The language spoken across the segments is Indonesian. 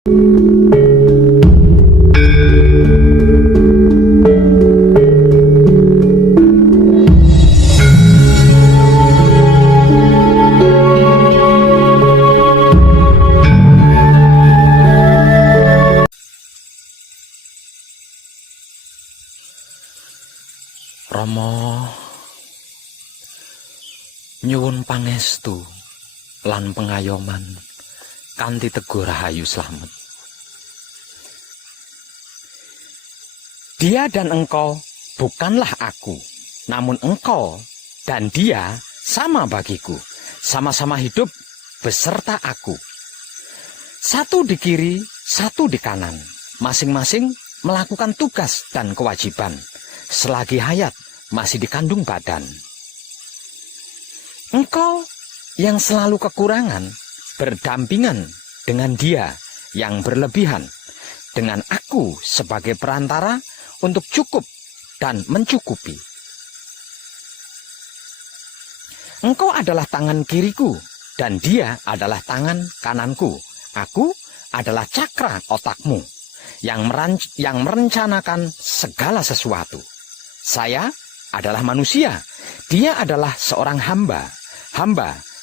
Rama nyuwun pangestu lan pengayoman kanthi teguh rahayu slamet. Dia dan engkau bukanlah aku, namun engkau dan dia sama bagiku, sama-sama hidup beserta aku. Satu di kiri, satu di kanan, masing-masing melakukan tugas dan kewajiban selagi hayat masih dikandung badan. Engkau yang selalu kekurangan berdampingan dengan dia yang berlebihan, dengan aku sebagai perantara untuk cukup dan mencukupi. Engkau adalah tangan kiriku dan dia adalah tangan kananku. Aku adalah cakra otakmu yang merencanakan segala sesuatu. Saya adalah manusia, dia adalah seorang hamba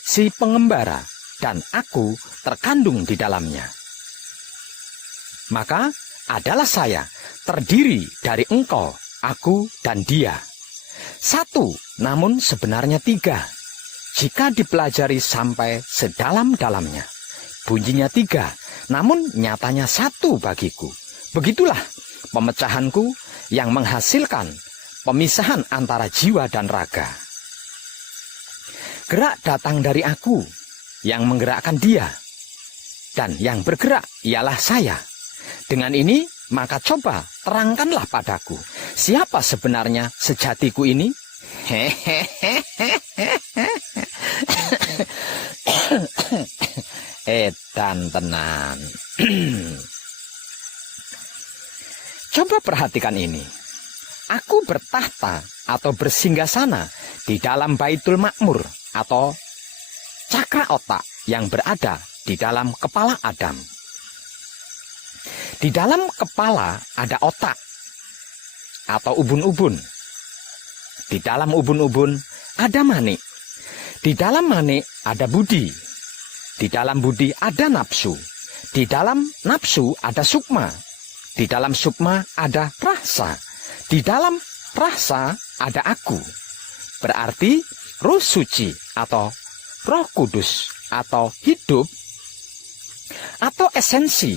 si pengembara, dan aku terkandung di dalamnya. Maka adalah saya terdiri dari engkau, aku, dan dia. Satu, namun sebenarnya tiga. Jika dipelajari sampai sedalam-dalamnya, bunyinya tiga, namun nyatanya satu bagiku. Begitulah pemecahanku yang menghasilkan pemisahan antara jiwa dan raga. Gerak datang dari aku, yang menggerakkan dia, dan yang bergerak ialah saya. Dengan ini, maka coba terangkanlah padaku, siapa sebenarnya sejatiku ini? Edan tenan. Coba perhatikan ini. Aku bertahta atau bersinggasana di dalam Baitul Makmur atau cakra otak yang berada di dalam kepala Adam. Di dalam kepala ada otak atau ubun-ubun. Di dalam ubun-ubun ada manik. Di dalam manik ada budi. Di dalam budi ada nafsu. Di dalam nafsu ada sukma. Di dalam sukma ada rasa. Di dalam rasa ada aku. Berarti Roh Suci atau Roh Kudus atau hidup atau esensi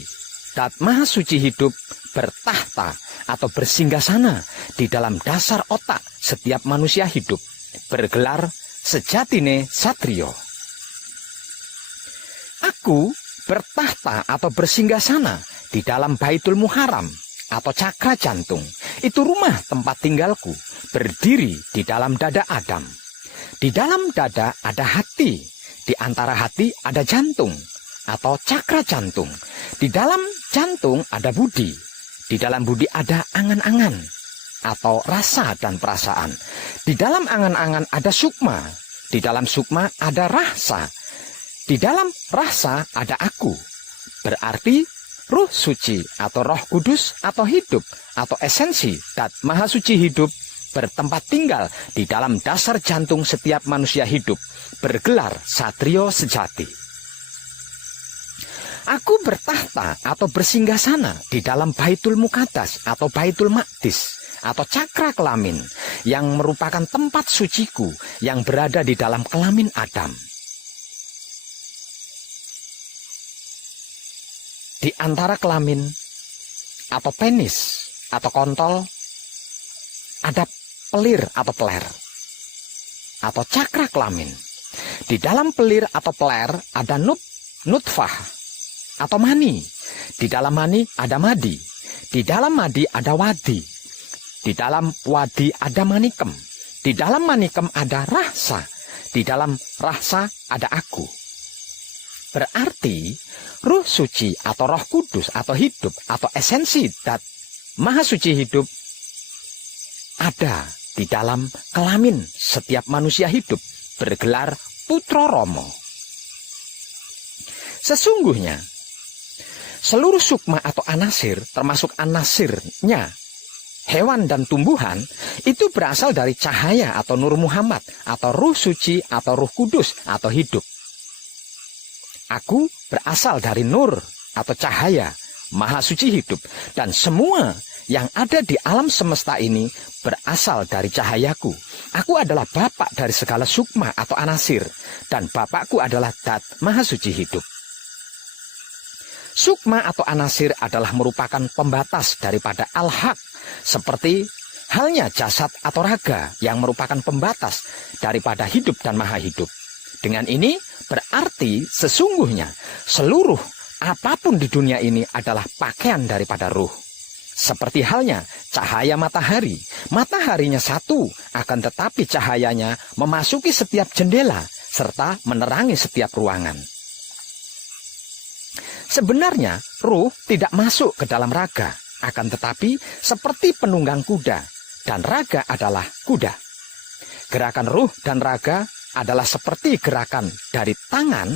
Dat Maha Suci hidup bertahta atau bersinggasana di dalam dasar otak setiap manusia hidup, bergelar sejatine satrio. Aku bertahta atau bersinggasana di dalam Baitul Muharram atau cakra jantung. Itu rumah tempat tinggalku, berdiri di dalam dada Adam. Di dalam dada ada hati, di antara hati ada jantung atau cakra jantung. Di dalam jantung ada budi, di dalam budi ada angan-angan atau rasa dan perasaan. Di dalam angan-angan ada sukma, di dalam sukma ada rasa, di dalam rasa ada aku. Berarti Roh Suci atau Roh Kudus atau hidup atau esensi Dat Maha Suci hidup bertempat tinggal di dalam dasar jantung setiap manusia hidup, bergelar satrio sejati. Aku bertahta atau bersinggasana di dalam Baitul Muqaddas atau Baitul Maqdis atau cakra kelamin yang merupakan tempat suciku yang berada di dalam kelamin Adam. Di antara kelamin atau penis atau kontol ada pelir atau peler atau cakra kelamin. Di dalam pelir atau peler ada nutfah atau mani. Di dalam mani ada madi. Di dalam madi ada wadi. Di dalam wadi ada manikem. Di dalam manikem ada rasa. Di dalam rasa ada aku. Berarti Roh Suci atau Roh Kudus atau hidup atau esensi Dat Maha Suci hidup ada di dalam kelamin setiap manusia hidup, bergelar Putra Rama. Sesungguhnya Seluruh sukma atau anasir, termasuk anasirnya, hewan dan tumbuhan, itu berasal dari cahaya atau Nur Muhammad, atau Ruh Suci, atau Ruh Kudus, atau hidup. Aku berasal dari Nur, atau cahaya, Maha Suci hidup. Dan semua yang ada di alam semesta ini berasal dari cahayaku. Aku adalah bapak dari segala sukma atau anasir, dan bapakku adalah Dat, Maha Suci hidup. Sukma atau anasir adalah merupakan pembatas daripada al-haq, seperti halnya jasad atau raga yang merupakan pembatas daripada hidup dan maha hidup. Dengan ini berarti sesungguhnya seluruh apapun di dunia ini adalah pakaian daripada ruh. Seperti halnya cahaya matahari. Mataharinya satu, akan tetapi cahayanya memasuki setiap jendela serta menerangi setiap ruangan. Sebenarnya ruh tidak masuk ke dalam raga, akan tetapi seperti penunggang kuda, dan raga adalah kuda. Gerakan ruh dan raga adalah seperti gerakan dari tangan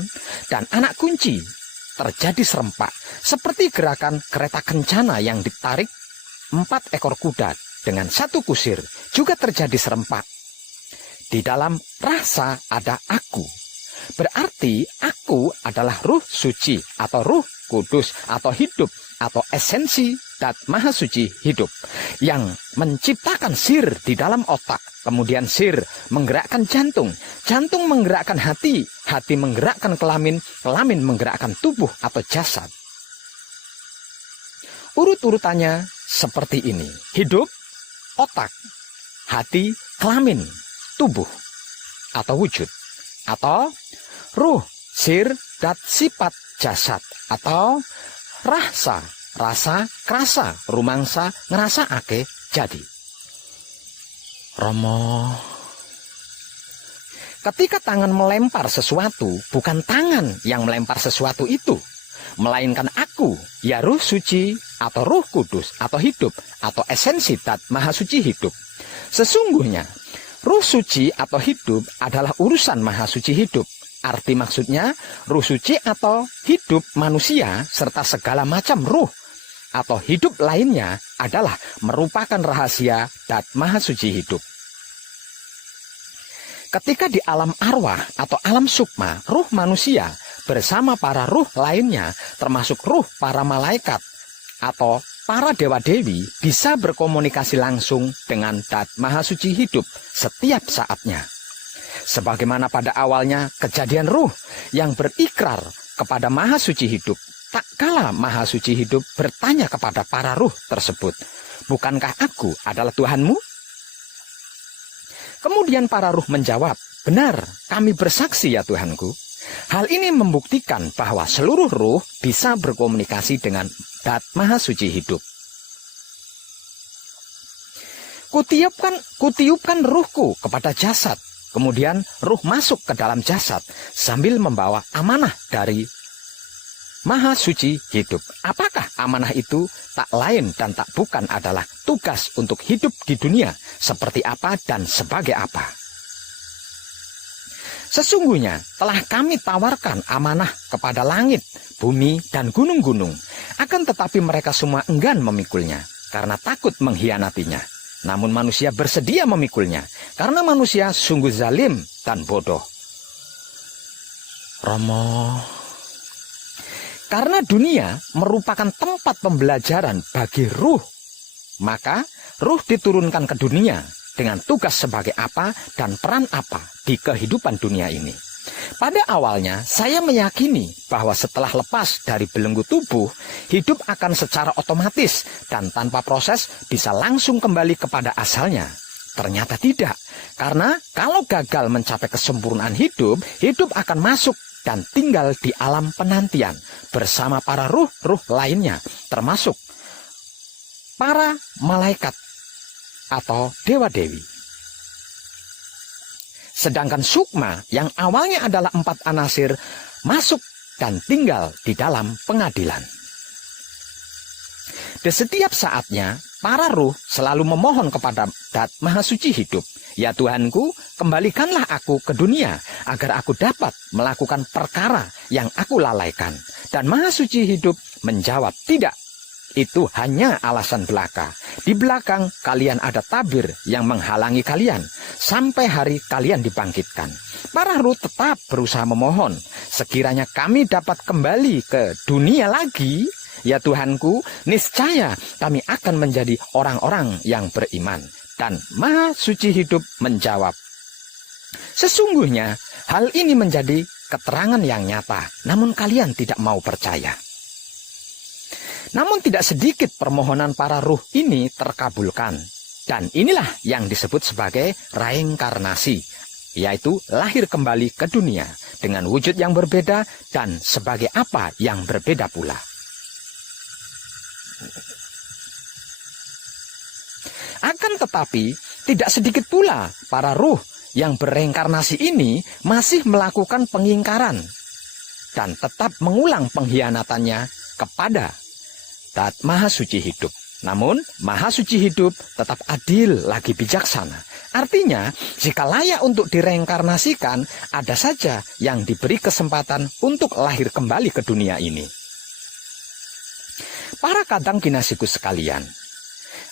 dan anak kunci, terjadi serempak, seperti gerakan kereta kencana yang ditarik 4 ekor kuda dengan 1 kusir, juga terjadi serempak. Di dalam rasa ada aku, berarti aku adalah Ruh Suci atau Ruh Kudus atau hidup atau esensi Dat Maha Suci hidup yang menciptakan sir di dalam otak. Kemudian sir menggerakkan jantung, jantung menggerakkan hati, hati menggerakkan kelamin, kelamin menggerakkan tubuh atau jasad. Urut-urutannya seperti ini: hidup, otak, hati, kelamin, tubuh atau wujud, atau ruh, sir, dat, sifat, jasad, atau rasa, rasa, krasa, rumangsa, ngerasa ake, jadi. Romo, ketika tangan melempar sesuatu, bukan tangan yang melempar sesuatu itu, melainkan aku, ya Ruh Suci atau Ruh Kudus atau hidup atau esensi Dat Maha Suci hidup. Sesungguhnya Ruh Suci atau hidup adalah urusan Maha Suci hidup. Arti maksudnya Ruh Suci atau hidup manusia serta segala macam ruh atau hidup lainnya adalah merupakan rahasia Dat Maha Suci hidup. Ketika di alam arwah atau alam sukma, ruh manusia bersama para ruh lainnya, termasuk ruh para malaikat atau para dewa-dewi, bisa berkomunikasi langsung dengan Dat Maha Suci hidup setiap saatnya. Sebagaimana pada awalnya kejadian ruh yang berikrar kepada Maha Suci hidup, tak kala Maha Suci hidup bertanya kepada para ruh tersebut, "Bukankah aku adalah Tuhanmu?" Kemudian para ruh menjawab, "Benar, kami bersaksi ya Tuhanku." Hal ini membuktikan bahwa seluruh ruh bisa berkomunikasi dengan Dat Maha Suci hidup. Kutiupkan ruhku kepada jasad. Kemudian ruh masuk ke dalam jasad sambil membawa amanah dari Maha Suci hidup. Apakah amanah itu? Tak lain dan tak bukan adalah tugas untuk hidup di dunia seperti apa dan sebagai apa. Sesungguhnya telah kami tawarkan amanah kepada langit, bumi, dan gunung-gunung. Akan tetapi mereka semua enggan memikulnya karena takut mengkhianatinya. Namun manusia bersedia memikulnya karena manusia sungguh zalim dan bodoh. Romo, karena dunia merupakan tempat pembelajaran bagi ruh, maka ruh diturunkan ke dunia dengan tugas sebagai apa dan peran apa di kehidupan dunia ini. Pada awalnya saya meyakini bahwa setelah lepas dari belenggu tubuh, hidup akan secara otomatis dan tanpa proses bisa langsung kembali kepada asalnya. Ternyata tidak, karena kalau gagal mencapai kesempurnaan hidup, hidup akan masuk dan tinggal di alam penantian bersama para ruh-ruh lainnya, termasuk para malaikat atau dewa-dewi. Sedangkan sukma yang awalnya adalah 4 anasir masuk dan tinggal di dalam pengadilan. Di setiap saatnya, para ruh selalu memohon kepada Dat Maha Suci Hidup, "Ya Tuhanku, kembalikanlah aku ke dunia, agar aku dapat melakukan perkara yang aku lalaikan." Dan Maha Suci Hidup menjawab, "Tidak, itu hanya alasan belaka. Di belakang kalian ada tabir yang menghalangi kalian, sampai hari kalian dibangkitkan." Para ruh tetap berusaha memohon, "Sekiranya kami dapat kembali ke dunia lagi, ya Tuhanku, niscaya kami akan menjadi orang-orang yang beriman." Dan Maha Suci Hidup menjawab, "Sesungguhnya hal ini menjadi keterangan yang nyata, namun kalian tidak mau percaya." Namun tidak sedikit permohonan para ruh ini terkabulkan. Dan inilah yang disebut sebagai reinkarnasi, yaitu lahir kembali ke dunia dengan wujud yang berbeda dan sebagai apa yang berbeda pula. Akan tetapi, tidak sedikit pula para ruh yang bereinkarnasi ini masih melakukan pengingkaran dan tetap mengulang pengkhianatannya kepada Dat Maha Suci Hidup. Namun, Maha Suci Hidup tetap adil lagi bijaksana. Artinya, jika layak untuk direinkarnasikan, ada saja yang diberi kesempatan untuk lahir kembali ke dunia ini. Para kadang kinasiku sekalian,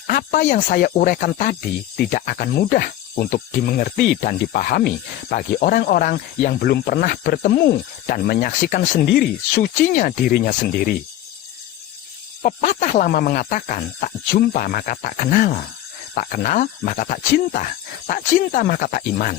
apa yang saya uraikan tadi tidak akan mudah untuk dimengerti dan dipahami bagi orang-orang yang belum pernah bertemu dan menyaksikan sendiri sucinya dirinya sendiri. Pepatah lama mengatakan, "Tak jumpa maka tak kenal, tak kenal maka tak cinta, tak cinta maka tak iman."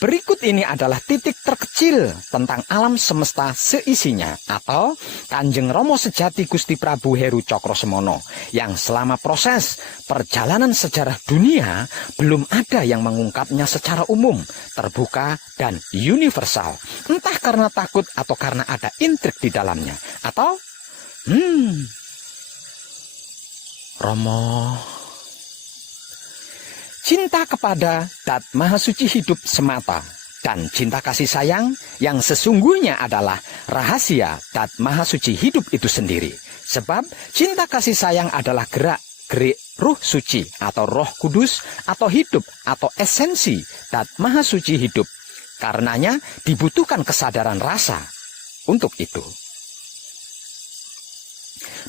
Berikut ini adalah titik terkecil tentang alam semesta seisinya, atau Kanjeng Rama Sejati Gusti Prabu Heru Cokrosemono, yang selama proses perjalanan sejarah dunia belum ada yang mengungkapnya secara umum, terbuka, dan universal. Entah karena takut atau karena ada intrik di dalamnya, atau Romo, cinta kepada Dat Maha Suci Hidup semata, dan cinta kasih sayang yang sesungguhnya adalah rahasia Dat Maha Suci Hidup itu sendiri. Sebab cinta kasih sayang adalah gerak-gerik ruh suci atau roh kudus atau hidup atau esensi Dat Maha Suci Hidup. Karenanya dibutuhkan kesadaran rasa untuk itu.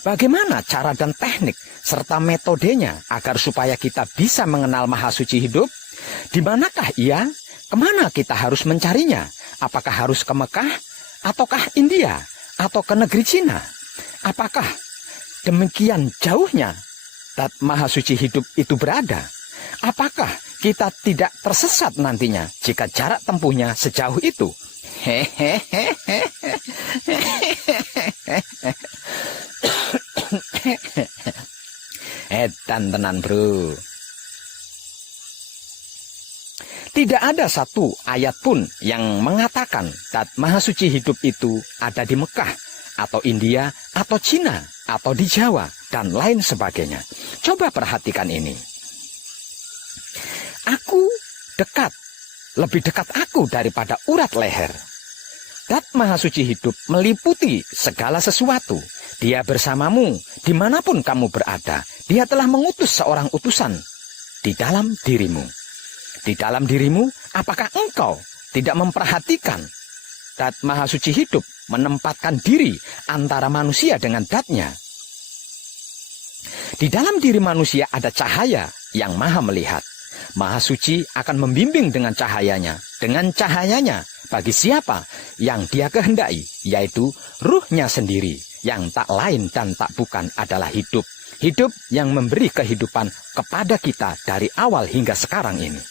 Bagaimana cara dan teknik serta metodenya agar supaya kita bisa mengenal Maha Suci Hidup? Di manakah ia? Kemana kita harus mencarinya? Apakah harus ke Mekah? Ataukah India? Atau ke negeri Cina? Apakah demikian jauhnya Dat Maha Suci Hidup itu berada? Apakah kita tidak tersesat nantinya jika jarak tempuhnya sejauh itu? Edan tenan bro. Tidak ada satu ayat pun yang mengatakan Dat Maha Suci Hidup itu ada di Mekah, atau India, atau Cina, atau di Jawa, dan lain sebagainya. Coba perhatikan ini. Aku dekat, lebih dekat aku daripada urat leher. Dat Maha Suci Hidup meliputi segala sesuatu. Dia bersamamu dimanapun kamu berada. Dia telah mengutus seorang utusan di dalam dirimu. Di dalam dirimu, apakah engkau tidak memperhatikan Dat Maha Suci Hidup menempatkan diri antara manusia dengan datnya? Di dalam diri manusia ada cahaya yang maha melihat. Maha Suci akan membimbing dengan cahayanya. Dengan cahayanya bagi siapa yang dia kehendaki, yaitu ruhnya sendiri, yang tak lain dan tak bukan adalah hidup. Hidup yang memberi kehidupan kepada kita dari awal hingga sekarang ini.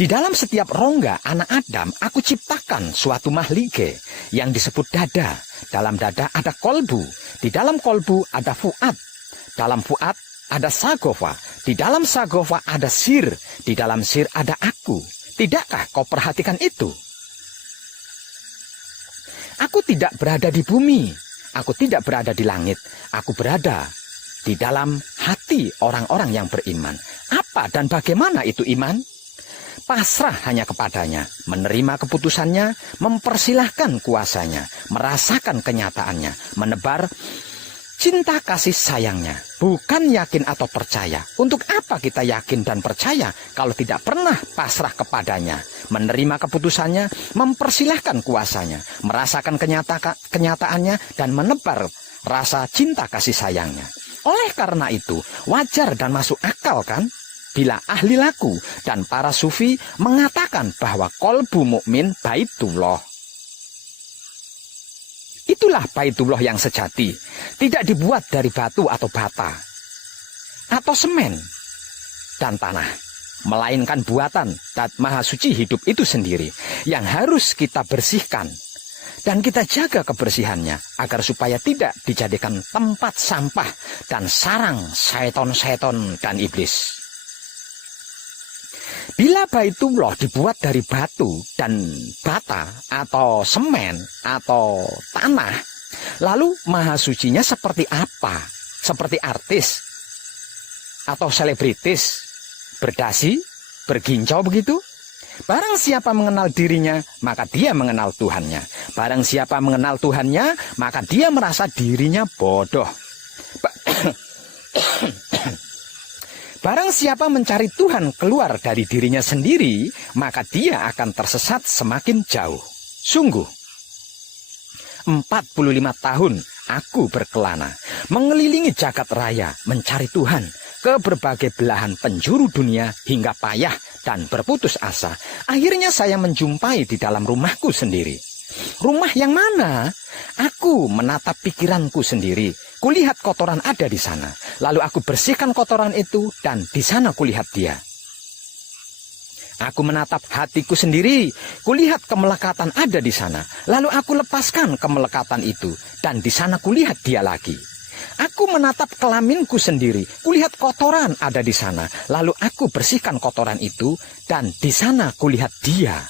Di dalam setiap rongga anak Adam, aku ciptakan suatu mahlige yang disebut dada. Dalam dada ada kolbu. Di dalam kolbu ada fuad. Dalam fuad ada sagofa. Di dalam sagofa ada sir. Di dalam sir ada aku. Tidakkah kau perhatikan itu? Aku tidak berada di bumi. Aku tidak berada di langit. Aku berada di dalam hati orang-orang yang beriman. Apa dan bagaimana itu iman? pasrah hanya kepadanya, menerima keputusannya, mempersilahkan kuasanya, merasakan kenyataannya, menebar cinta kasih sayangnya, bukan yakin atau percaya. Untuk apa kita yakin dan percaya kalau tidak pernah pasrah kepadanya, menerima keputusannya, mempersilahkan kuasanya, merasakan kenyataannya, dan menebar rasa cinta kasih sayangnya. Oleh karena itu, wajar dan masuk akal kan? Bila ahli laku dan para sufi mengatakan bahwa kolbu mukmin baitullah. Itulah baitullah yang sejati, tidak dibuat dari batu atau bata, atau semen dan tanah, melainkan buatan Zat Maha Suci hidup itu sendiri, yang harus kita bersihkan, dan kita jaga kebersihannya, agar supaya tidak dijadikan tempat sampah dan sarang syaiton-syaiton dan iblis. Bila baitullah dibuat dari batu dan bata atau semen atau tanah, lalu maha sucinya seperti apa? Seperti artis atau selebritis, berdasi, bergincau begitu? Barang siapa mengenal dirinya, maka dia mengenal Tuhannya. Barang siapa mengenal Tuhannya, maka dia merasa dirinya bodoh. Barang siapa mencari Tuhan keluar dari dirinya sendiri, maka dia akan tersesat semakin jauh. Sungguh, 45 tahun aku berkelana, mengelilingi jagat raya, mencari Tuhan ke berbagai belahan penjuru dunia hingga payah dan berputus asa. Akhirnya saya menjumpai di dalam rumahku sendiri. Rumah yang mana? Aku menatap pikiranku sendiri. Kulihat kotoran ada di sana. Lalu aku bersihkan kotoran itu dan di sana kulihat dia. Aku menatap hatiku sendiri. Kulihat kemelekatan ada di sana. Lalu aku lepaskan kemelekatan itu dan di sana kulihat dia lagi. Aku menatap kelaminku sendiri. Kulihat kotoran ada di sana. Lalu aku bersihkan kotoran itu dan di sana kulihat dia.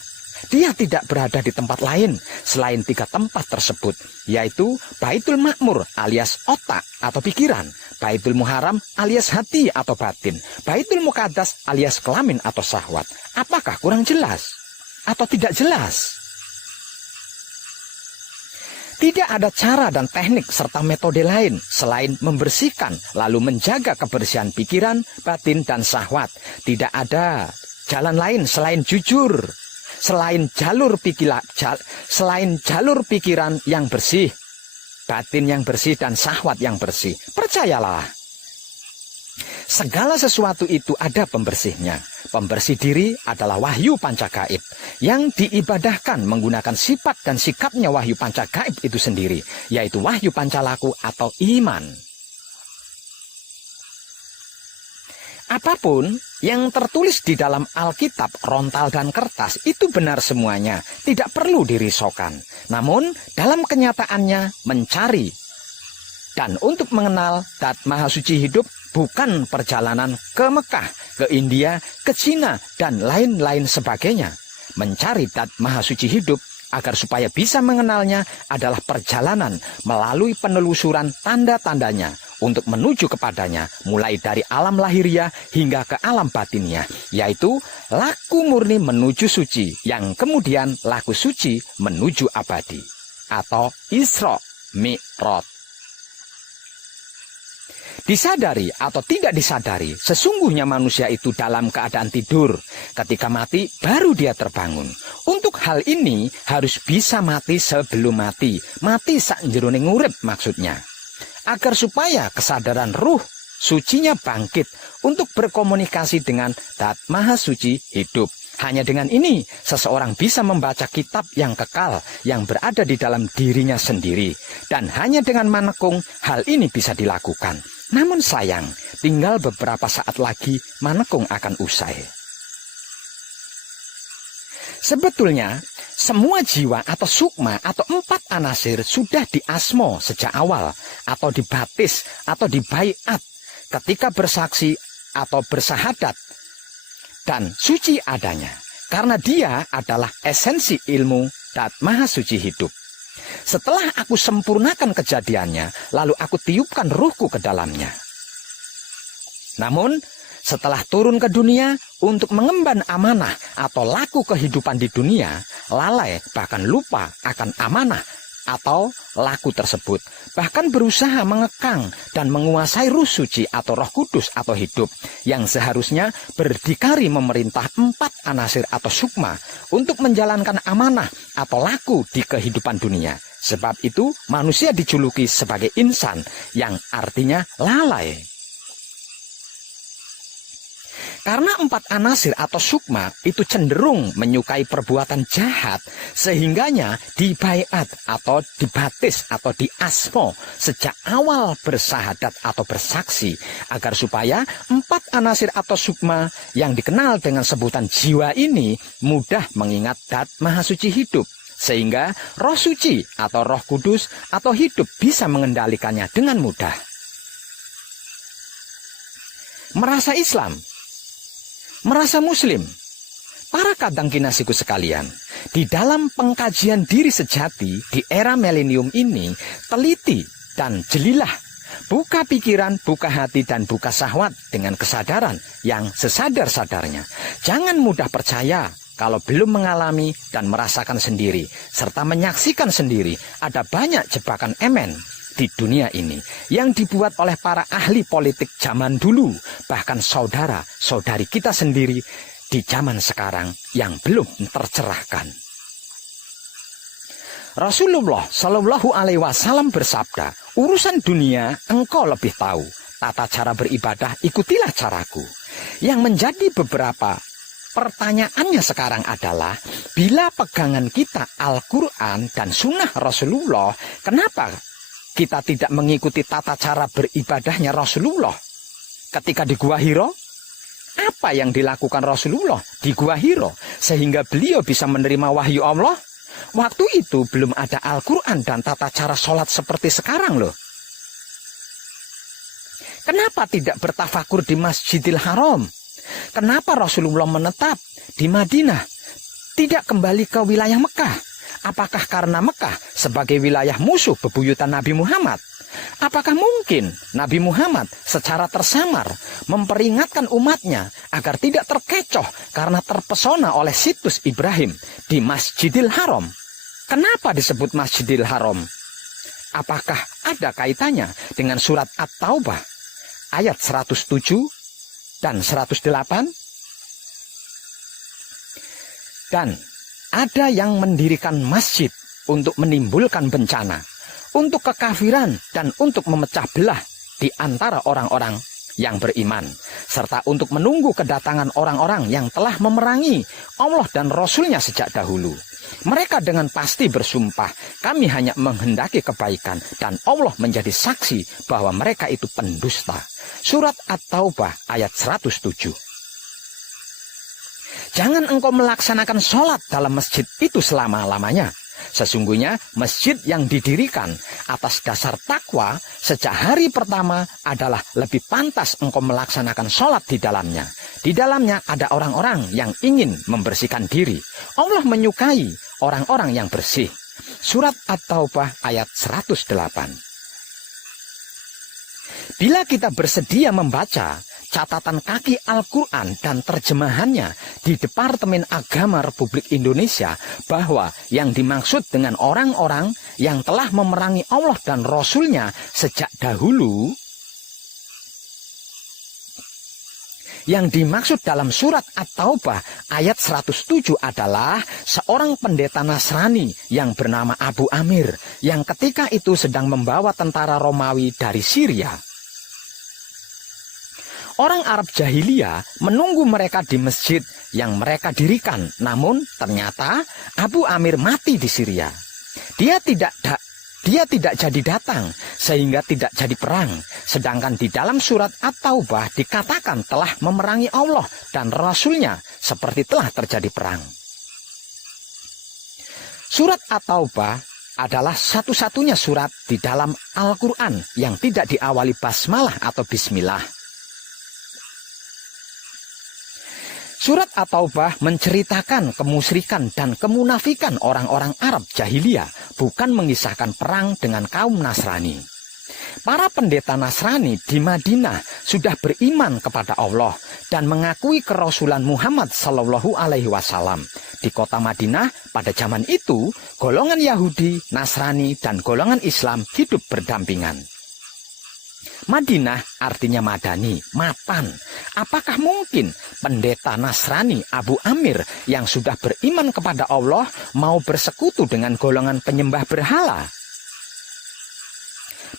Dia tidak berada di tempat lain selain 3 tempat tersebut, yaitu Baitul Ma'mur alias otak atau pikiran, Baitul Muharram alias hati atau batin, Baitul Muqaddas alias kelamin atau syahwat. Apakah kurang jelas atau tidak jelas? Tidak ada cara dan teknik serta metode lain selain membersihkan lalu menjaga kebersihan pikiran, batin, dan syahwat. Tidak ada jalan lain selain jujur. Selain jalur pikiran yang bersih, batin yang bersih, dan syahwat yang bersih. Percayalah, segala sesuatu itu ada pembersihnya. Pembersih diri adalah wahyu pancagaib yang diibadahkan menggunakan sifat dan sikapnya wahyu pancagaib itu sendiri, yaitu wahyu pancalaku atau iman. Apapun yang tertulis di dalam Alkitab, rontal dan kertas itu benar semuanya, tidak perlu dirisaukan. Namun dalam kenyataannya mencari dan untuk mengenal Zat Maha Suci hidup bukan perjalanan ke Mekah, ke India, ke Cina, dan lain-lain sebagainya. Mencari Zat Maha Suci hidup agar supaya bisa mengenalnya adalah perjalanan melalui penelusuran tanda-tandanya untuk menuju kepadanya, mulai dari alam lahiriah hingga ke alam batinnya, yaitu laku murni menuju suci, yang kemudian laku suci menuju abadi, atau Isra Mi'raj. Disadari atau tidak disadari, sesungguhnya manusia itu dalam keadaan tidur. Ketika mati, baru dia terbangun. Untuk hal ini harus bisa mati sebelum mati. Mati sak njeroning urip maksudnya. Agar supaya kesadaran ruh sucinya bangkit untuk berkomunikasi dengan Zat Maha Suci hidup. Hanya dengan ini, seseorang bisa membaca kitab yang kekal yang berada di dalam dirinya sendiri. Dan hanya dengan manekung, hal ini bisa dilakukan. Namun sayang, tinggal beberapa saat lagi manekung akan usai. Sebetulnya, semua jiwa atau sukma atau 4 anasir sudah diasmo sejak awal, atau dibaptis, atau dibaiat ketika bersaksi atau bersahadat, dan suci adanya. Karena dia adalah esensi ilmu Zat Maha Suci hidup. Setelah aku sempurnakan kejadiannya, lalu aku tiupkan ruhku ke dalamnya. Namun, setelah turun ke dunia untuk mengemban amanah atau laku kehidupan di dunia, lalai bahkan lupa akan amanah atau laku tersebut, bahkan berusaha mengekang dan menguasai Ruh Suci atau Roh Kudus atau hidup yang seharusnya berdikari memerintah 4 anasir atau sukma untuk menjalankan amanah atau laku di kehidupan dunia. Sebab itu manusia dijuluki sebagai insan yang artinya lalai. Karena 4 anasir atau sukma itu cenderung menyukai perbuatan jahat, sehingganya dibaiat atau dibatis atau diasmo sejak awal bersahadat atau bersaksi, agar supaya 4 anasir atau sukma yang dikenal dengan sebutan jiwa ini mudah mengingat Dat Maha Suci hidup, sehingga Roh Suci atau Roh Kudus atau hidup bisa mengendalikannya dengan mudah. Merasa Islam, merasa Muslim. Para kadang kinasiku sekalian, di dalam pengkajian diri sejati di era milenium ini, teliti dan jelilah, buka pikiran, buka hati, dan buka syahwat dengan kesadaran yang sesadar-sadarnya. Jangan mudah percaya kalau belum mengalami dan merasakan sendiri, serta menyaksikan sendiri ada banyak jebakan emen di dunia ini yang dibuat oleh para ahli politik zaman dulu, bahkan saudara-saudari kita sendiri di zaman sekarang yang belum tercerahkan. Rasulullah Shallallahu Alaihi Wasallam bersabda, urusan dunia engkau lebih tahu, tata cara beribadah ikutilah caraku. Yang menjadi beberapa pertanyaannya sekarang adalah, bila pegangan kita Al-Quran dan Sunnah Rasulullah, kenapa kita tidak mengikuti tata cara beribadahnya Rasulullah ketika di Gua Hiro? Apa yang dilakukan Rasulullah di Gua Hiro sehingga beliau bisa menerima wahyu Allah? Waktu itu belum ada Al-Quran dan tata cara sholat seperti sekarang loh. Kenapa tidak bertafakur di Masjidil Haram? Kenapa Rasulullah menetap di Madinah, tidak kembali ke wilayah Mekah? Apakah karena Mekah sebagai wilayah musuh bebuyutan Nabi Muhammad? Apakah mungkin Nabi Muhammad secara tersamar memperingatkan umatnya agar tidak terkecoh karena terpesona oleh situs Ibrahim di Masjidil Haram? Kenapa disebut Masjidil Haram? Apakah ada kaitannya dengan surat At-Taubah ayat 107 dan 108? Dan ada yang mendirikan masjid untuk menimbulkan bencana, untuk kekafiran dan untuk memecah belah di antara orang-orang yang beriman, serta untuk menunggu kedatangan orang-orang yang telah memerangi Allah dan Rasul-Nya sejak dahulu. Mereka dengan pasti bersumpah, kami hanya menghendaki kebaikan, dan Allah menjadi saksi bahwa mereka itu pendusta. Surat At-Taubah ayat 107. Jangan engkau melaksanakan sholat dalam masjid itu selama-lamanya. Sesungguhnya masjid yang didirikan atas dasar takwa sejak hari pertama adalah lebih pantas engkau melaksanakan sholat di dalamnya. Di dalamnya ada orang-orang yang ingin membersihkan diri. Allah menyukai orang-orang yang bersih. Surat At-Taubah ayat 108. Bila kita bersedia membaca catatan kaki Al-Quran dan terjemahannya di Departemen Agama Republik Indonesia, bahwa yang dimaksud dengan orang-orang yang telah memerangi Allah dan Rasul-Nya sejak dahulu, yang dimaksud dalam surat At-Taubah ayat 107 adalah seorang pendeta Nasrani yang bernama Abu Amir, yang ketika itu sedang membawa tentara Romawi dari Syria. Orang Arab jahiliyah menunggu mereka di masjid yang mereka dirikan. Namun ternyata Abu Amir mati di Syria. Dia tidak jadi datang sehingga tidak jadi perang. Sedangkan di dalam surat At-Taubah dikatakan telah memerangi Allah dan Rasul-Nya seperti telah terjadi perang. Surat At-Taubah adalah satu-satunya surat di dalam Al-Quran yang tidak diawali basmalah atau bismillah. Surat At-Taubah menceritakan kemusyrikan dan kemunafikan orang-orang Arab jahiliyah, bukan mengisahkan perang dengan kaum Nasrani. Para pendeta Nasrani di Madinah sudah beriman kepada Allah, dan mengakui kerasulan Muhammad Sallallahu Alaihi Wasallam. Di kota Madinah pada zaman itu, golongan Yahudi, Nasrani, dan golongan Islam hidup berdampingan. Madinah artinya madani, mapan. Apakah mungkin pendeta Nasrani Abu Amir yang sudah beriman kepada Allah mau bersekutu dengan golongan penyembah berhala?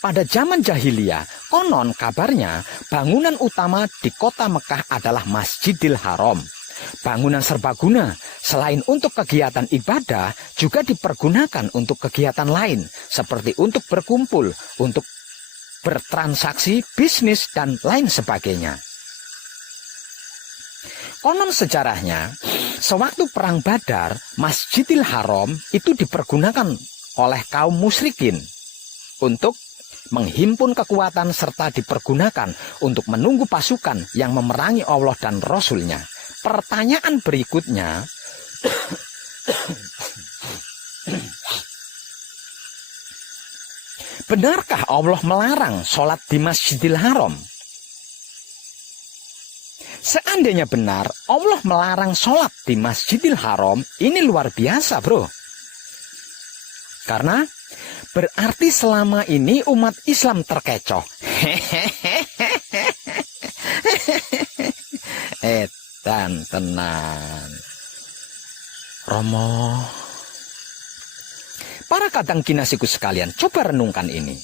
Pada zaman jahiliyah, konon kabarnya bangunan utama di kota Mekah adalah Masjidil Haram. Bangunan serbaguna selain untuk kegiatan ibadah juga dipergunakan untuk kegiatan lain seperti untuk berkumpul, untuk bertransaksi, bisnis, dan lain sebagainya. Konon sejarahnya, sewaktu perang Badar, Masjidil Haram itu dipergunakan oleh kaum musyrikin untuk menghimpun kekuatan serta dipergunakan untuk menunggu pasukan yang memerangi Allah dan Rasul-Nya. Pertanyaan berikutnya, benarkah Allah melarang sholat di Masjidil Haram? Seandainya benar Allah melarang sholat di Masjidil Haram, ini luar biasa, bro. Karena berarti selama ini umat Islam terkecoh. Edan tenan. Romo. Para kadang kinasiku sekalian, coba renungkan ini.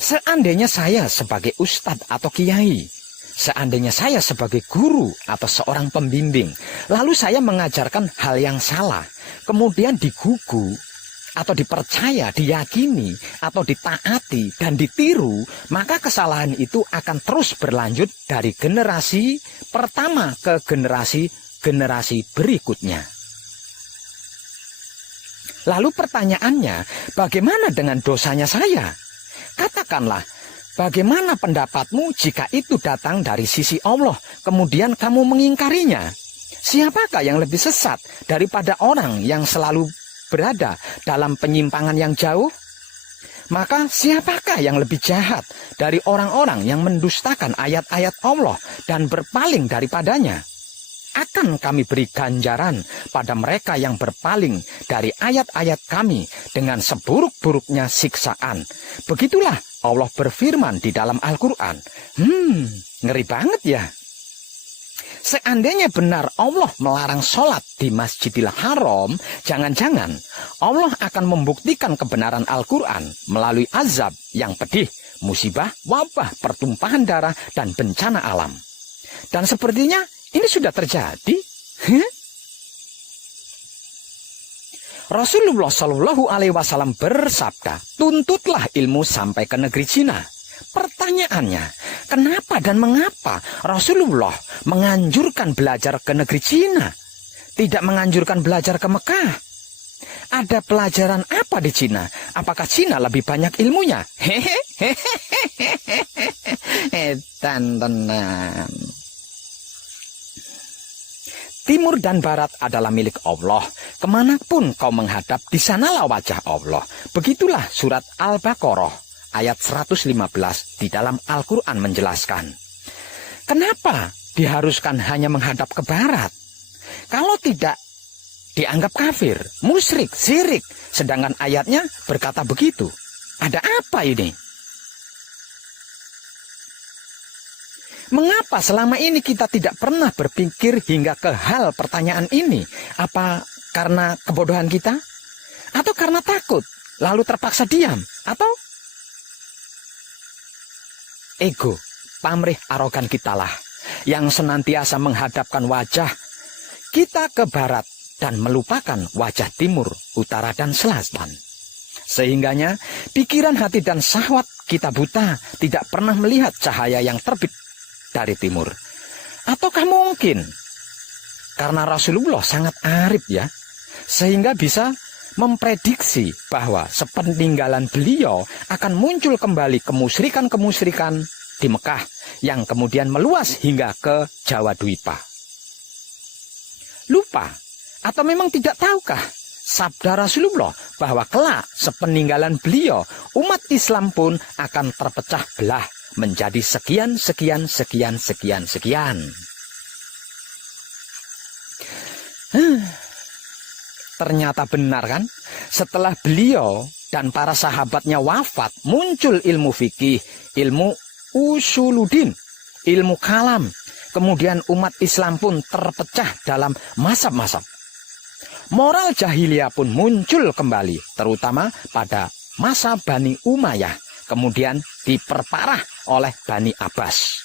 Seandainya saya sebagai ustadz atau kiai, seandainya saya sebagai guru atau seorang pembimbing, lalu saya mengajarkan hal yang salah, kemudian digugu, atau dipercaya, diyakini, atau ditaati, dan ditiru, maka kesalahan itu akan terus berlanjut dari generasi pertama ke generasi berikutnya. Lalu pertanyaannya, bagaimana dengan dosanya saya? Katakanlah, bagaimana pendapatmu jika itu datang dari sisi Allah, kemudian kamu mengingkarinya? Siapakah yang lebih sesat daripada orang yang selalu berada dalam penyimpangan yang jauh? Maka siapakah yang lebih jahat dari orang-orang yang mendustakan ayat-ayat Allah dan berpaling daripadanya? Akan kami beri ganjaran pada mereka yang berpaling dari ayat-ayat kami dengan seburuk-buruknya siksaan. Begitulah Allah berfirman di dalam Al-Quran. Ngeri banget ya. Seandainya benar Allah melarang sholat di Masjidil Haram, jangan-jangan Allah akan membuktikan kebenaran Al-Quran melalui azab yang pedih, musibah, wabah, pertumpahan darah, dan bencana alam. Dan sepertinya ini sudah terjadi. Rasulullah Shallallahu Alaihi Wasallam bersabda, tuntutlah ilmu sampai ke negeri Cina. Pertanyaannya, kenapa dan mengapa Rasulullah menganjurkan belajar ke negeri Cina, tidak menganjurkan belajar ke Mekah? Ada pelajaran apa di Cina? Apakah Cina lebih banyak ilmunya? Tenan. Timur dan Barat adalah milik Allah. Kemanapun kau menghadap, di sanalah wajah Allah. Begitulah surat Al-Baqarah ayat 115 di dalam Al-Quran menjelaskan. Kenapa diharuskan hanya menghadap ke Barat? Kalau tidak, dianggap kafir, musyrik, syirik. Sedangkan ayatnya berkata begitu. Ada apa ini? Mengapa selama ini kita tidak pernah berpikir hingga ke hal pertanyaan ini? Apa karena kebodohan kita? Atau karena takut, lalu terpaksa diam? Atau ego, pamrih arogan kitalah yang senantiasa menghadapkan wajah kita ke barat dan melupakan wajah timur, utara, dan selatan. Sehingganya pikiran, hati, dan syahwat kita buta, tidak pernah melihat cahaya yang terbit dari timur. Ataukah mungkin karena Rasulullah sangat arif ya, sehingga bisa memprediksi bahwa sepeninggalan beliau akan muncul kembali kemusyrikan-kemusyrikan di Mekah yang kemudian meluas hingga ke Jawa Dwipa. Lupa atau memang tidak tahukah sabda Rasulullah bahwa kelak sepeninggalan beliau umat Islam pun akan terpecah belah menjadi sekian, sekian, sekian, sekian, sekian. Ternyata benar kan? Setelah beliau dan para sahabatnya wafat, muncul ilmu fikih, ilmu usuluddin, ilmu kalam. Kemudian umat Islam pun terpecah dalam mazhab-mazhab. Moral jahiliyah pun muncul kembali, terutama pada masa Bani Umayyah, kemudian diperparah oleh Bani Abbas.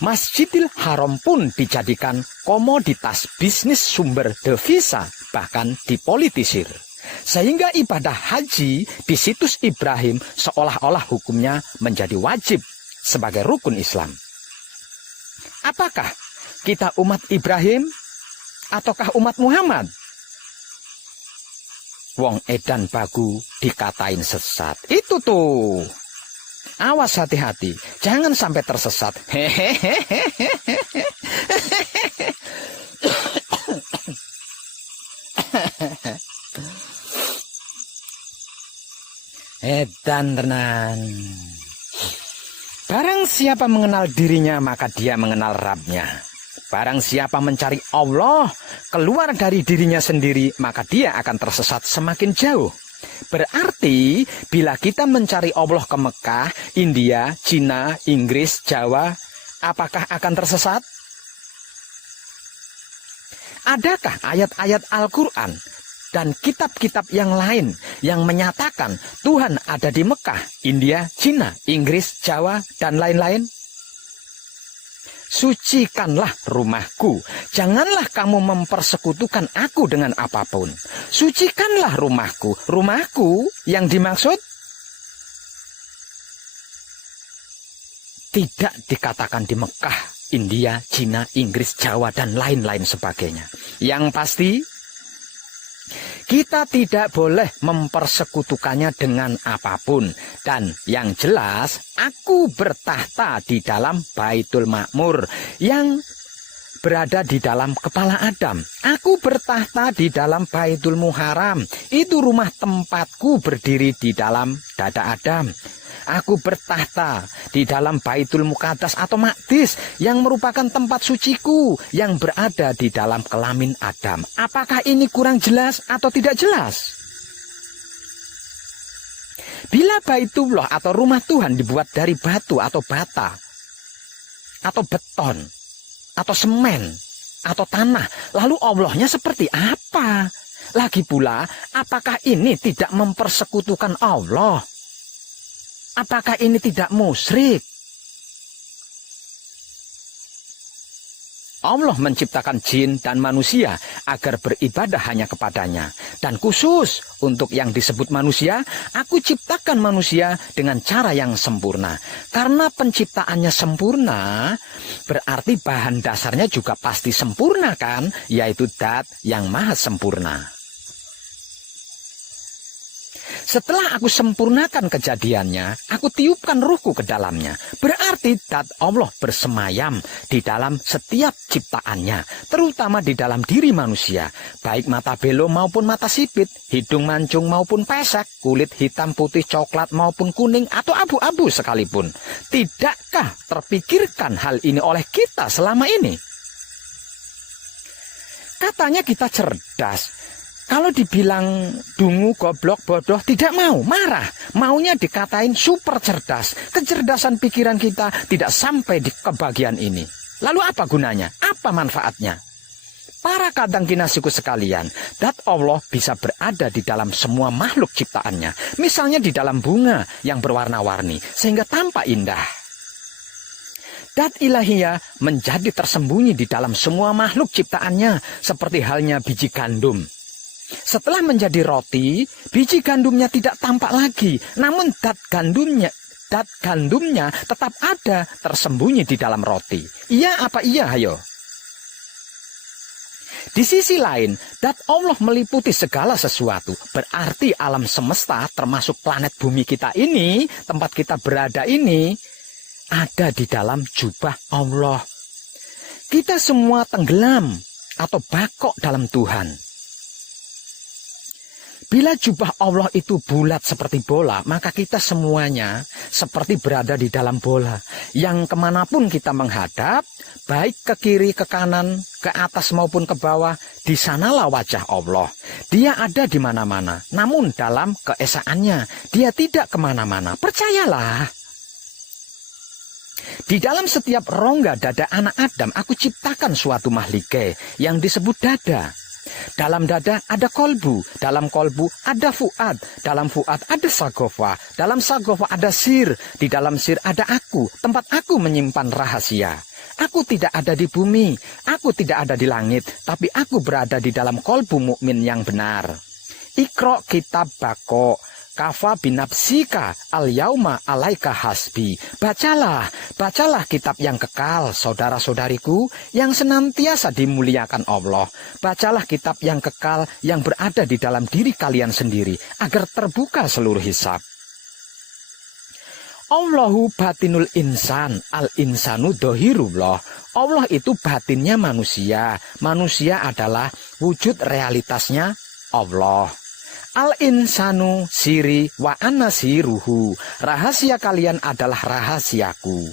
Masjidil Haram pun dijadikan komoditas bisnis sumber devisa, bahkan dipolitisir. Sehingga ibadah haji di situs Ibrahim seolah-olah hukumnya menjadi wajib sebagai rukun Islam. Apakah kita umat Ibrahim ataukah umat Muhammad? Wong edan bagu dikatain sesat. Itu tuh. Awas, hati-hati, jangan sampai tersesat. Edan tenan. Barang siapa mengenal dirinya, maka dia mengenal Rabb-nya. Barang siapa mencari Allah keluar dari dirinya sendiri, maka dia akan tersesat semakin jauh. Berarti bila kita mencari Allah ke Mekah, India, Cina, Inggris, Jawa, apakah akan tersesat? Adakah ayat-ayat Al-Quran dan kitab-kitab yang lain yang menyatakan Tuhan ada di Mekah, India, Cina, Inggris, Jawa, dan lain-lain? Sucikanlah rumahku, janganlah kamu mempersekutukan aku dengan apapun. Sucikanlah rumahku, rumahku yang dimaksud tidak dikatakan di Mekah, India, Cina, Inggris, Jawa, dan lain-lain sebagainya. Yang pasti, kita tidak boleh mempersekutukannya dengan apapun. Dan yang jelas, aku bertahta di dalam Baitul Ma'mur yang berada di dalam kepala Adam. Aku bertahta di dalam Baitul Muharram. Itu rumah tempatku berdiri di dalam dada Adam. Aku bertahta di dalam Baitul Muqaddas atau Maqdis yang merupakan tempat suciku yang berada di dalam kelamin Adam. Apakah ini kurang jelas atau tidak jelas? Bila Baitullah atau rumah Tuhan dibuat dari batu atau bata atau beton atau semen atau tanah, lalu Allahnya seperti apa? Lagi pula, apakah ini tidak mempersekutukan Allah? Apakah ini tidak musyrik? Allah menciptakan jin dan manusia agar beribadah hanya kepadanya. Dan khusus untuk yang disebut manusia, aku ciptakan manusia dengan cara yang sempurna. Karena penciptaannya sempurna, berarti bahan dasarnya juga pasti sempurna kan? Yaitu Dat yang maha sempurna. Setelah aku sempurnakan kejadiannya, aku tiupkan ruhku ke dalamnya. Berarti Dat Allah bersemayam di dalam setiap ciptaannya, terutama di dalam diri manusia. Baik mata belo maupun mata sipit, hidung mancung maupun pesek, kulit hitam, putih, coklat maupun kuning atau abu-abu sekalipun. Tidakkah terpikirkan hal ini oleh kita selama ini? Katanya kita cerdas. Kalau dibilang dungu, goblok, bodoh, tidak mau, marah. Maunya dikatain super cerdas. Kecerdasan pikiran kita tidak sampai di kebagian ini. Lalu apa gunanya? Apa manfaatnya? Para kadang kinasiku sekalian, Dat Allah bisa berada di dalam semua makhluk ciptaannya. Misalnya di dalam bunga yang berwarna-warni, sehingga tampak indah. Dat ilahiyah menjadi tersembunyi di dalam semua makhluk ciptaannya, seperti halnya biji gandum. Setelah menjadi roti, biji gandumnya tidak tampak lagi, namun dat gandumnya tetap ada tersembunyi di dalam roti. Iya apa iya, hayo? Di sisi lain, Dat Allah meliputi segala sesuatu. Berarti alam semesta termasuk planet bumi kita ini, tempat kita berada ini, ada di dalam jubah Allah. Kita semua tenggelam atau bakok dalam Tuhan. Bila jubah Allah itu bulat seperti bola, maka kita semuanya seperti berada di dalam bola. Yang kemanapun kita menghadap, baik ke kiri, ke kanan, ke atas maupun ke bawah, di sanalah wajah Allah. Dia ada di mana-mana, namun dalam keesaannya, dia tidak kemana-mana. Percayalah. Di dalam setiap rongga dada anak Adam, aku ciptakan suatu mahlike yang disebut dada. Dalam dada ada kolbu, dalam kolbu ada fuad, dalam fuad ada sagofa, dalam sagofa ada sir, di dalam sir ada aku, tempat aku menyimpan rahasia. Aku tidak ada di bumi, aku tidak ada di langit, tapi aku berada di dalam kolbu mukmin yang benar. Iqra kitab bako, kafa binapsika al-yauma alaika hasbi. Bacalah kitab yang kekal, saudara-saudariku, yang senantiasa dimuliakan Allah. Bacalah kitab yang kekal yang berada di dalam diri kalian sendiri, agar terbuka seluruh hisab. Allahu batinul insan, al-insanu dohirullah. Allah itu batinnya manusia. Manusia adalah wujud realitasnya Allah. Al-insanu siri wa ana siruhu. Rahasia kalian adalah rahasiaku.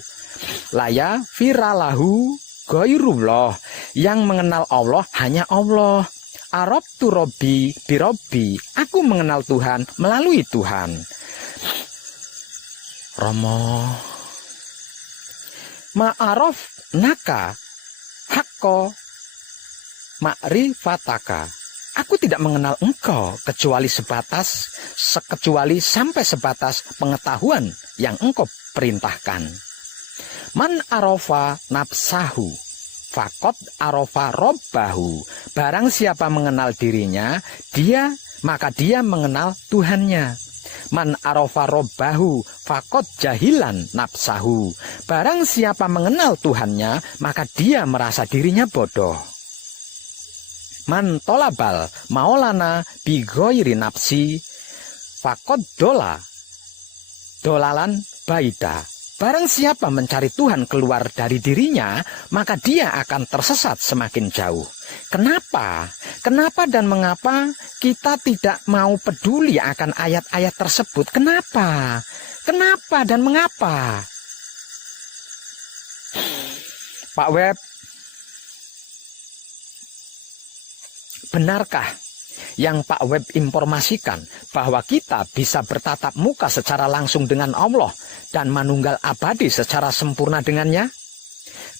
Laya firalahu ghairullah. Yang mengenal Allah hanya Allah. Arabtu robbi birobbi. Aku mengenal Tuhan melalui Tuhan. Romo ma'araf naka hakko ma'rifataka. Aku tidak mengenal engkau kecuali sampai sebatas pengetahuan yang engkau perintahkan. Man arofa nafsahu fakot arofa robbahu. Barang siapa mengenal dirinya, maka dia mengenal Tuhannya. Man arofa robbahu fakot jahilan nafsahu. Barang siapa mengenal Tuhannya, maka dia merasa dirinya bodoh. Man tolabal maolana bigoiri nafsi fakot dolalan baida. Barang siapa mencari Tuhan keluar dari dirinya, maka dia akan tersesat semakin jauh. Kenapa? Kenapa dan mengapa kita tidak mau peduli akan ayat-ayat tersebut? Kenapa? Kenapa dan mengapa? Pak Web, benarkah yang Pak Web informasikan bahwa kita bisa bertatap muka secara langsung dengan Allah dan manunggal abadi secara sempurna dengannya?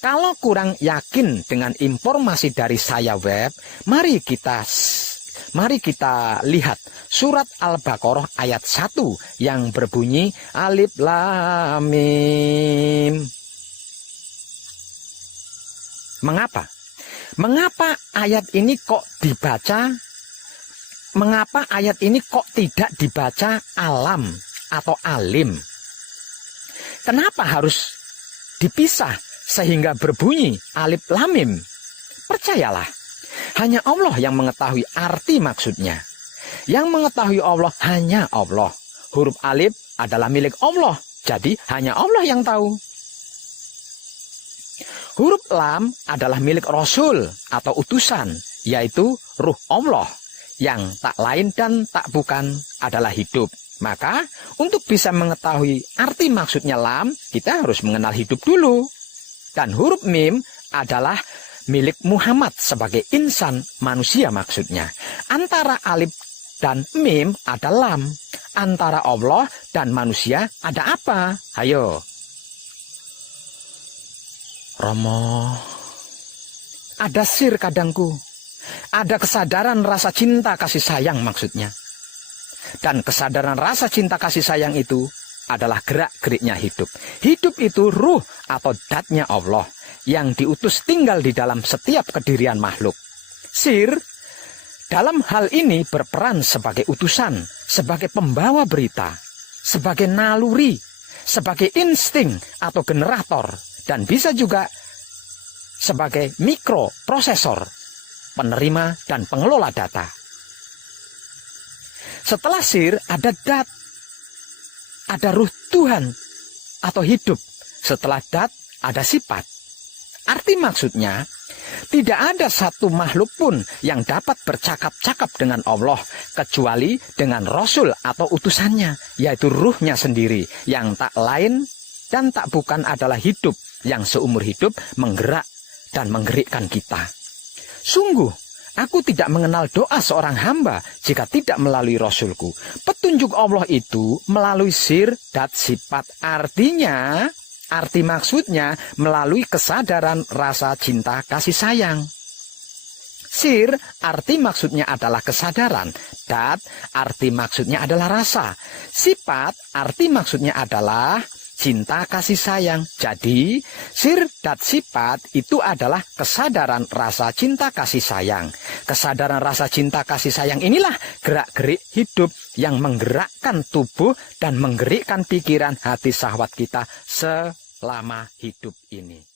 Kalau kurang yakin dengan informasi dari saya Web, mari kita lihat surat Al-Baqarah ayat 1 yang berbunyi Alif Lam Mim. Mengapa? Mengapa ayat ini kok dibaca? Mengapa ayat ini kok tidak dibaca alam atau alim? Kenapa harus dipisah sehingga berbunyi alif lam mim? Percayalah, hanya Allah yang mengetahui arti maksudnya. Yang mengetahui Allah hanya Allah. Huruf alif adalah milik Allah, jadi hanya Allah yang tahu. Huruf lam adalah milik Rasul atau utusan, yaitu ruh Allah, yang tak lain dan tak bukan adalah hidup. Maka untuk bisa mengetahui arti maksudnya lam, kita harus mengenal hidup dulu. Dan huruf mim adalah milik Muhammad sebagai insan manusia maksudnya. Antara alif dan mim ada lam. Antara Allah dan manusia ada apa? Ayo. Romo, ada sir kadangku. Ada kesadaran rasa cinta kasih sayang maksudnya. Dan kesadaran rasa cinta kasih sayang itu adalah gerak-geriknya hidup. Hidup itu ruh atau datnya Allah yang diutus tinggal di dalam setiap kedirian makhluk. Sir dalam hal ini berperan sebagai utusan, sebagai pembawa berita, sebagai naluri, sebagai insting atau generator, dan bisa juga sebagai mikroprosesor, penerima dan pengelola data. Setelah sir ada dat, ada ruh Tuhan atau hidup. Setelah dat ada sifat. Arti maksudnya, Tidak ada satu makhluk pun yang dapat bercakap-cakap dengan Allah kecuali dengan Rasul atau utusannya, yaitu ruhnya sendiri yang tak lain dan tak bukan adalah hidup yang seumur hidup menggerak dan menggerikkan kita. Sungguh, aku tidak mengenal doa seorang hamba jika tidak melalui Rasulku. Petunjuk Allah itu melalui sir dan sifat, arti maksudnya melalui kesadaran rasa cinta kasih sayang. Sir, arti maksudnya adalah kesadaran. Dat, arti maksudnya adalah rasa. Sifat, arti maksudnya adalah cinta kasih sayang. Jadi, sir dan sifat itu adalah kesadaran rasa cinta kasih sayang. Kesadaran rasa cinta kasih sayang inilah gerak-gerik hidup yang menggerakkan tubuh dan menggerikkan pikiran hati syahwat kita selama hidup ini.